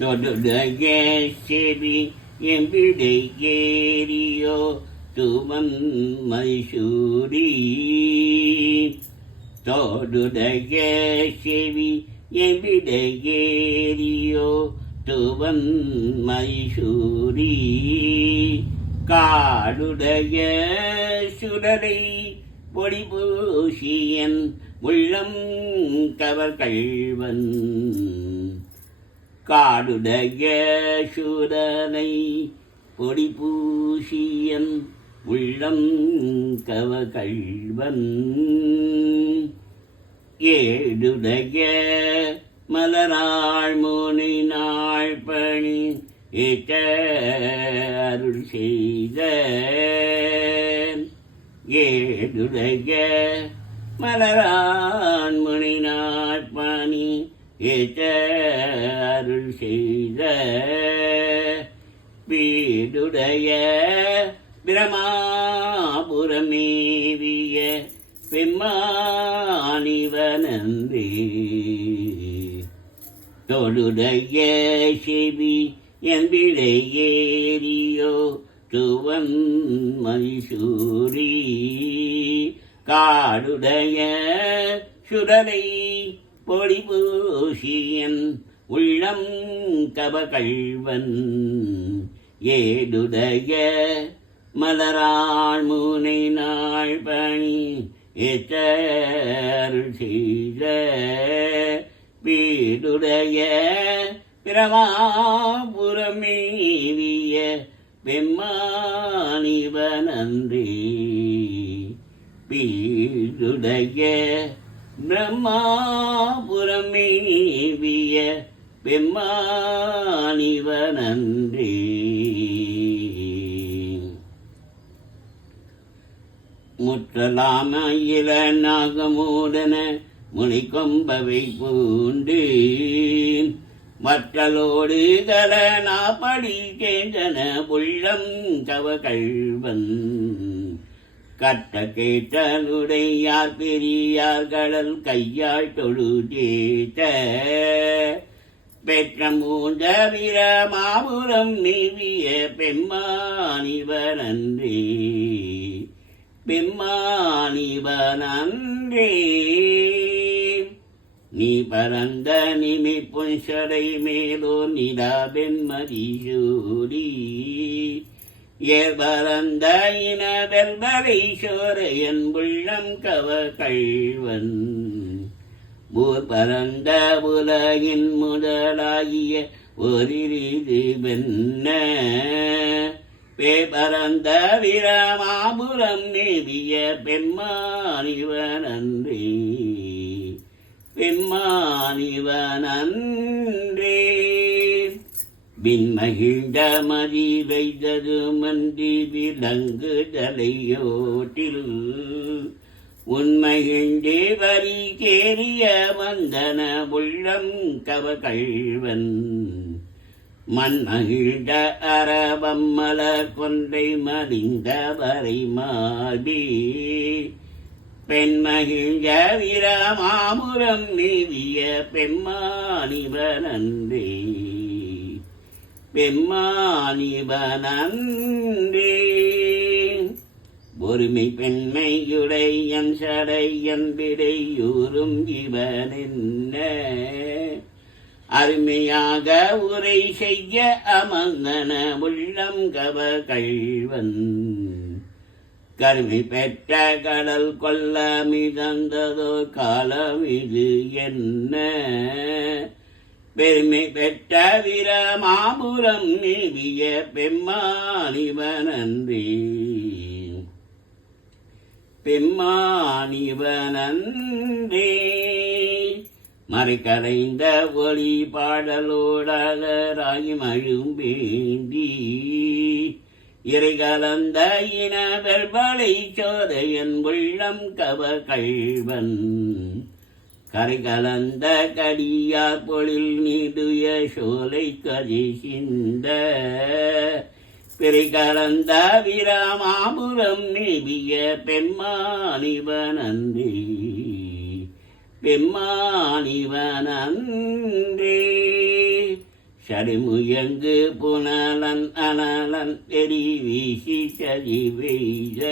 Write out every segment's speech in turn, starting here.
தொடுடைய செவி எம்பிடை ஏரியோ துவன் மைசூரி. தொடுடைய செவி எம்பிடை ஏரியோ துவன் மைசூரி. காடுடைய சுடரை பொடிபூசியன் உள்ளம் கவர் கள்வன். காடுடைய சுடனை பொடிபூசியன் உள்ளம் கவர் கள்வன். ஏடுடைய மலராள் முனை நாள் பணி ஏற்ற அருள் செய்த. ஏடுடைய மலரான் முனை நாள் பணி ஏற்ற அருள் செய்த. வீடுடைய பிரமாபுரமேவிய பெம்மானிவனன்றே. தொடுடைய செவி என்பிடை ஏரியோ துவன் மைசூரி. காடுடைய சுடலை பொடிபூசியன் உள்ளம் கவகள்வன். ஏடுடைய மலராள் முனை நாள் பணி ஏற்ற அருள் செய்த. வீடுடைய பிரமாபுரமேவிய பெம்மானிவனன்றே. வீடுடைய பிரம்மாபுரமேவிய பெம்மானிவனன்றே. முற்றலாம இள நாகமூடன முனிக்கொம்பவை பூண்டு. மற்றலோடு கலனாப்படி கேந்தன உள்ளம் கவகள்வன். கட்ட கேட்டலுடையார் பெரியார் கடல் கையாள் தொழுதேத்த. பெற்ற மூன்ற வீரமாபுரம் நீவிய பெம்மானிவனன்றே. பெம்மானிவனன்றே. நீ பரந்த நிமிப்புன் சடை மேலோ நிலா வெண்மதிசூடி. ஏற்பரந்த இன வெல்வரை சோரையன் உள்ளம் கவகள்வன். ஊர் பரந்த உலகின் முதலாகிய ஒரிது வெண்ண. பேபரந்த வீரமாபுரம் நேவிய பெம்மானிவனன்றே. பெம்மானிவனன்றே. விண்மகிழ்ந்த மதி வைத்தது மன்றி விலங்கு தலையோட்டில். உண்மகிழ்ந்தே வரி கேறிய வந்தன உள்ளம் கவகள்வன். மண்மகிழ்ந்த அரபம் மலர் கொன்றை மலிந்த வரை மாபி. பெண்மகிழ்ந்த வீரமாபுரம் நீவிய பெம்மானிவனன்றே. பெம்மானிவனன்றே. ஒருமை பெண்மையுடையன் சடையன் விடையூறும் இவனென்ன. அருமையாக உரை செய்ய அமர்ந்தன உள்ளம் கவகள்வன். கருமை பெற்ற கடல் கொல்ல மிதந்ததோ காலம் இது என்ன. பெருமை பெற்ற வீரமாபுரம் நீவிய பெம்மானிவனன்றே. பெம்மானிவனன்றே. மறைக்கரைந்த ஒளி பாடலோடாகராகி மழும்பேந்தி. இறை கலந்த இன வெல்வளை சோதையன் உள்ளம் கவகள்வன். கரை கலந்த கடியார் பொழில் நீடுய சோலை கதி சிந்த. பிறை கலந்த வீரமாபுரம் நீவிய பெம்மானிவனன்றே. பெம்மானிவனன்றே. சடிமுயங்கு புனலன் அனலன் எரி வீசி சதி வெய்த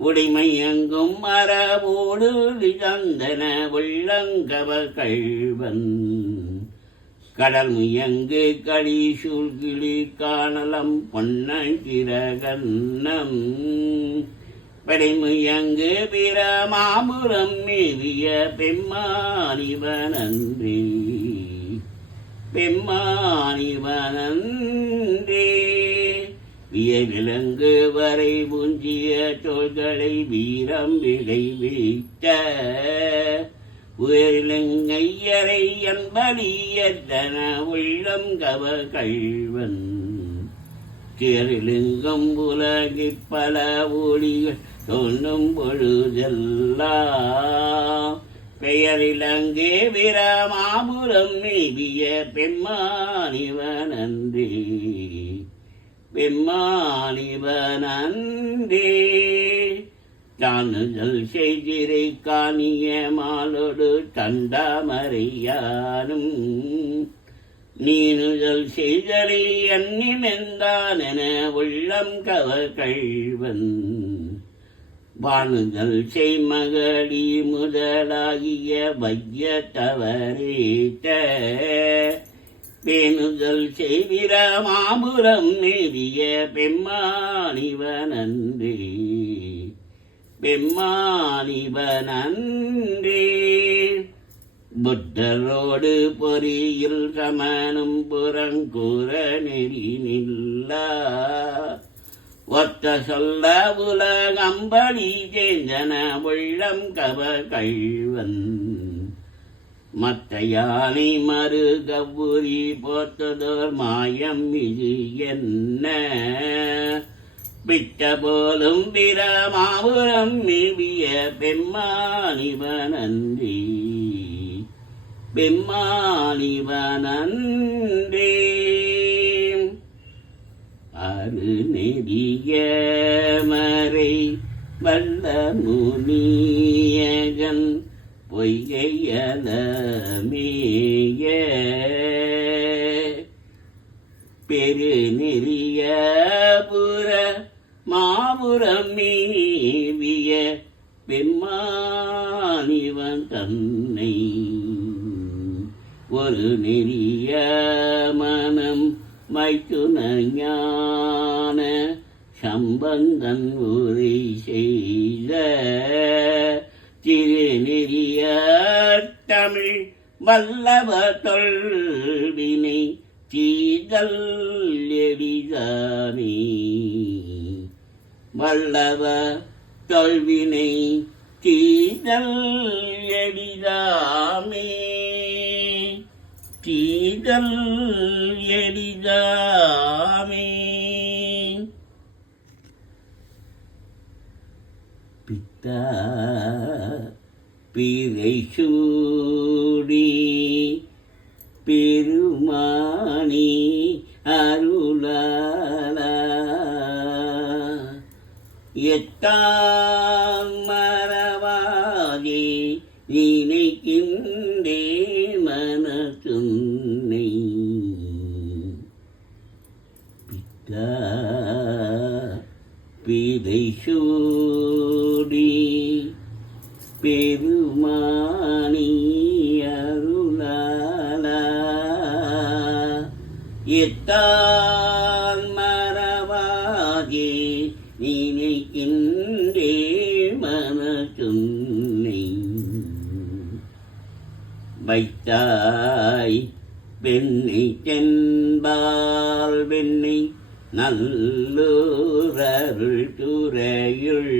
உடைமையங்கும் மரபோடு சந்தன உள்ளங்கவ கள்வன் கடல் முயங்கு களி சூழ்கிளி காணலம் பொன்னகிரகன்னம் படைமுயங்கு பிற மாபுரம் மீவிய பெம்மானிவனன்றே பெம்மானிவனன்றே வியவிலங்கு வரை முஞ்சிய தோள்களை வீரம் விளை வீட்ட உயரிலங்கையரை என்பலியத்தன உள்ளம் கவ கள்வன் கேரிலிங்கம் உலகிப் பல ஒளிகள் தோன்றும் பொழுதெல்லாம் பெயரிலங்கே வீரமாபுரம் நீவிய பெம்மானிவனன்றே பெம்மானிவனன்றே தானுதல் செய்திரை காணிய மாலோடு தண்டாமறையானும் நீனுதல் செய்தலை எண்ணிமெந்தானென உள்ளம் கவ கள்வன் வானுதல் செய்மகளி முதலாகிய வைய தவறேட்ட பேணுதல் செய்விர மாபுரம் நேவிய பெம்மானிவனன்றே பெம்மானிவனன்றே புத்தரோடு பொறியில் சமனும் புறங்கூற நெறி நில்லா ஒத்த சொல்ல உலகம்பளி சேந்தன உள்ளம் கவ கள்வன் மத்த யானை மறு கவுரி போத்ததோர் மாயம் இது என்ன பித்த போலும் பிற மாபுரம் மீவிய பெம்மானிவனன்றே பெம்மானிவனன்றே அரு நெறிய மறை வல்ல முனியகன் பொய்கையலமேய பெருநெறிய புற மாபுரம் மீவிய பெம்மானிவன் தன்னை ஒரு நெறிய மனம் மைத்துன ஞான சம்பந்தன் உரை செய்த திருநெறிய தமிழ் வல்லவ தொல்வினை தீதல் எளிதானே வல்லவ தொல்வினை தீதல் எளிதாமே தீதல் எளிதாமே பித்தா பிறை சூடி பெருமானி அருளாலா எத்தான் மறவாதே நினைக்கின்றே மனத்துன்னை பித்தா பிறை சூடி பெருமானி அருளாலா எத்தான் மறவாதே நினைக்கின்றே மனத்துன்னை வைத்தாய் வெண்ணை தென்பால் வெண்ணை நல்லூரருள் துறையுள்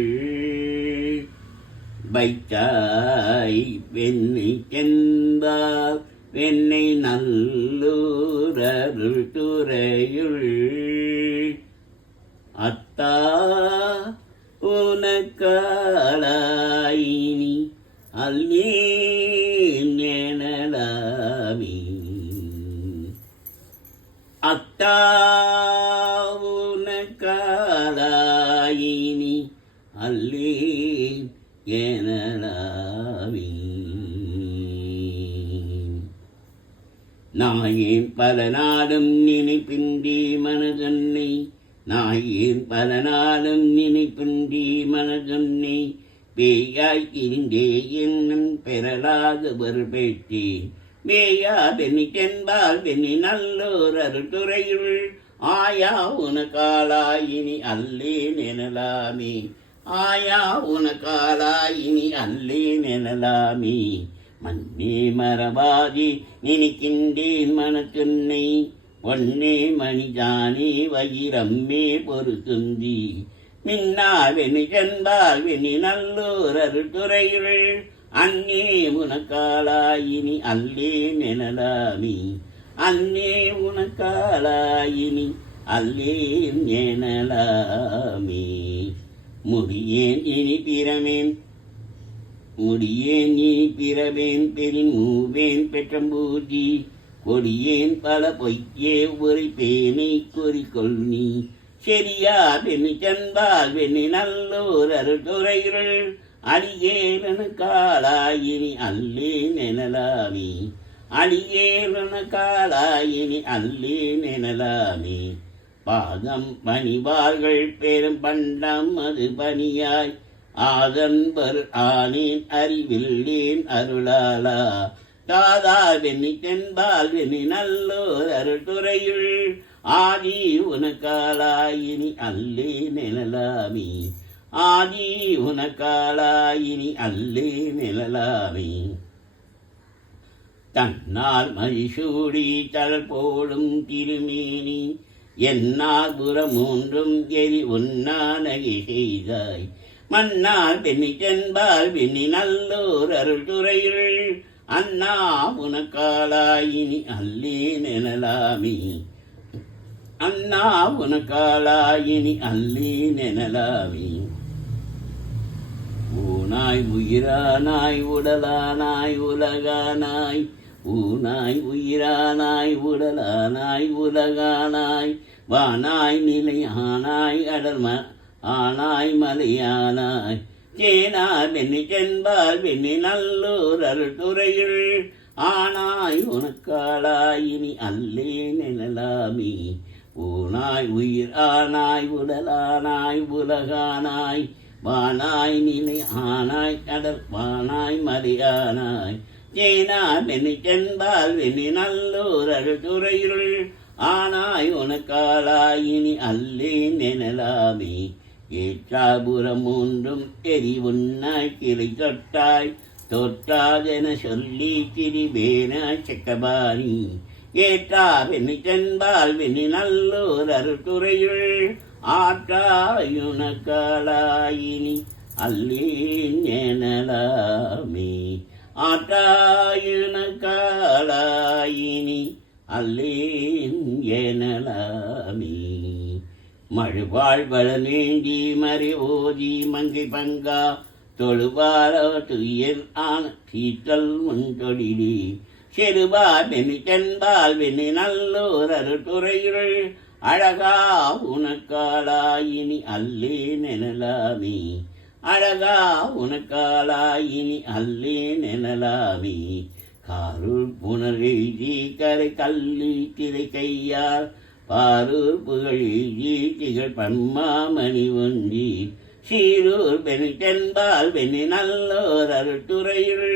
வைத்தாய் வெண்ணை தென்பால் வெண்ணை நல்லூரருள் துறையுள் அத்தா உனக்காளாயினி அல்லேன் எனலாமே அத்தா உனக்காளாயினி அல்லேன் எனலாமே நாயேன் பல நாளும் நினைப்பின்றி மனதன்னை நாயேன் பல நாளும் நினைப்பின்றி மனதன்னை பேயாய் இருந்தே என்னும் பெறலாக ஒரு பேட்டி மேயா பெண்ணி தென்பால் பெண்ணி நல்லோர் அருட்டுறையுள் ஆயா உனக்காலாயினி அல்லே நெனலாமே ஆயா உனக்காலாயினி அல்லே நெனலாமே மண்ணே மரபாதி நினைக்கின்றேன் மனத்துன்னை பொன்னே மணிஜானே வயிரம்மே பொறுத்துந்தி மின்னா வெண்ணி சென்பால் வெண்ணி நல்லோர் அருட்டுறையுள் அன்னே உனக்காலாயினி அல்லே நெனலாமி அன்னே உனக்காலாயினி அல்லே நெனலாமி முடியேன் இனி பிறமேன் முடியேன் இனி பிறவேன் பெரின் மூவேன் பெற்றம்பூஜி கொடியேன் பல பொய்யே உரைப்பேனை குறிக்கொள் நீ செரியா பெண்ணி சென்பால் வெண்ணி நல்லோர் அருட்டுறையுள் அடியேலன காலாயினி அல்லே நெனலாமி அடியேலன காலாயினி அல்லே நெனலாமி பாதம் பணிவார்கள் பெரும் பண்டம் அது பணியாய் ஆதன்பர் ஆனேன் அறிவில்லேன் அருளாலா தாதா வெண்ணி தென்பால் வெண்ணி நல்லோர் அருட்டுறையுள் ஆதி உனக்காலாயினி அல்லே நெனலாமி ஆதி உனக்காலாயினி அல்லே நெனலாமே தன்னால் மதிசூடி தளர் போடும் திருமேனி என்னால் புறமூன்றும் எரி உன்னானகை செய்தாய் மன்னால் பெண்ணி தென்பால் வெண்ணி நல்லோர் அருள்துறையுள் அண்ணா உனக்காலாயினி அல்லே நெனலாமே அண்ணா உனக்காலாயினி அல்லே நெனலாமே ஊனாய் உயிரானாய் உடலானாய் உலகானாய் ஊனாய் உயிரானாய் உடலானாய் உலகானாய் வானாய் நிலையானாய் அடர்ம ஆனாய் மலையானாய் சேனா வெண்ணி சென்பால் வெண்ணி நல்லோர் அருள்துறையுள் ஆனாய் உனக்காலாயினி அல்லே நெனலாமி ஊனாய் உயிர் ஆனாய் உடலானாய் உலகானாய் வானாய் நிலை ஆனாய் கடல் வானாய் மலையானாய் சேனா வெண்ணி சென்பால் வெண்ணி நல்லோர் அருள்துறையுள் ஆனாய் உனக்காலாயினி அல்லே நெனலாமே ஏற்றாபுரம் மூன்றும் எரி உன்னாய் கிளை தொட்டாய் தொட்டாதென சொல்லி திரிவேனாய் செக்கபாணி ஏற்றா வெண்ணி சென்பால் வெண்ணி நல்லோர் அருள்துறையுள் ஆற்றாயுனக்காலாயினி அல்லே நெனலாமே ஆற்றாயுனக்காலாயினி அல்லே எனலாமே மழுவாழ் வளநேண்டி மறை ஓதி மங்கை பங்கா தொழுவார துயர் ஆன சீத்தல் முன்தொடிடி செருபா வெண்ணி தென்பால் வெண்ணி நல்லோர் அருள்துறையுள் அழகா உனக்காலாயினி அல்லே நெனலாமே அழகா உனக்காலாயினி அல்லே நெனலாமே காருள் புனரெழுதி கரை கல்லி திரை கையால் பாரூர் புகழெழுதி திகழ் பன்மாமணி ஒன்றி சீரூர் வெண்ணி தென்பால் வெண்ணி நல்லோர் அருள்துறையுள்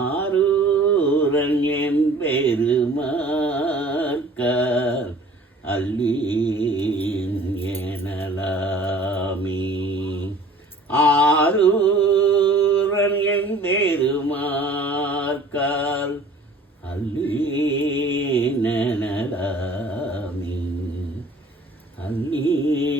ஆரூரன் எம்பெருமாற்கார் அல்லேன் எனலாமே ஆரூரன் எம்பெருமாற்கார் அல்லேன் எனலாமே அல்லேன்